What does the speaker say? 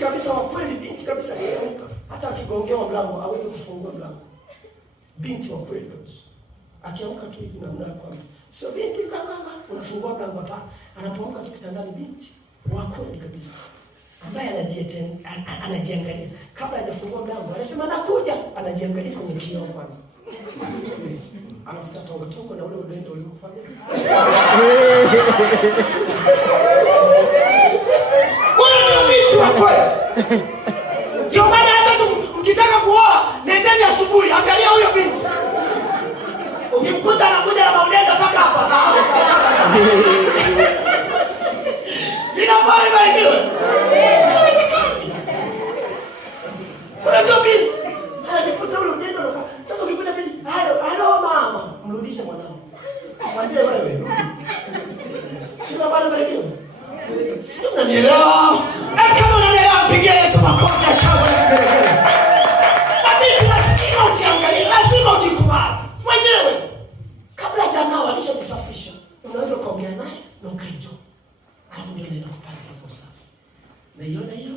kabisa wa kweli, binti kabisa aliamka. Hata akigongewa mlango hawezi kufungua mlango. Binti wa kweli kabisa. Akiamka tu hivi namna kwamba sio binti kama unafungua mlango hapa. Anapoamka tu kitandani, binti wa kweli kabisa. Ambaye anajiangalia kabla hajafungua mlango, anasema nakuja, anajiangalia kwenye kioo kwanza. Anafuta tongo na ule udendo ulikufanya. Wewe ni mtu wa kweli. Ndio maana hata mkitaka kuoa, nendeni asubuhi, angalia huyo binti. Ukimkuta anakuja na maudenda mpaka hapa. Jina pale barikiwe. Kuna ndio binti. Anajifuta ule udendo loka. Sasa ukikuta binti, halo mama, mrudishe mwanao. Mwambie wewe, rudi. Sina bado barikiwe. Sio unanielewa? Kama unanielewa, pigia Yesu makofi ya shangwe na kelele. Binti lazima ujiangalie, lazima ujikubali mwenyewe. Kabla janao alishajisafisha, unaweza kuongea naye na ukaenjoy. Alafu ndio nenda kupata sasa usafi. Naiona hiyo?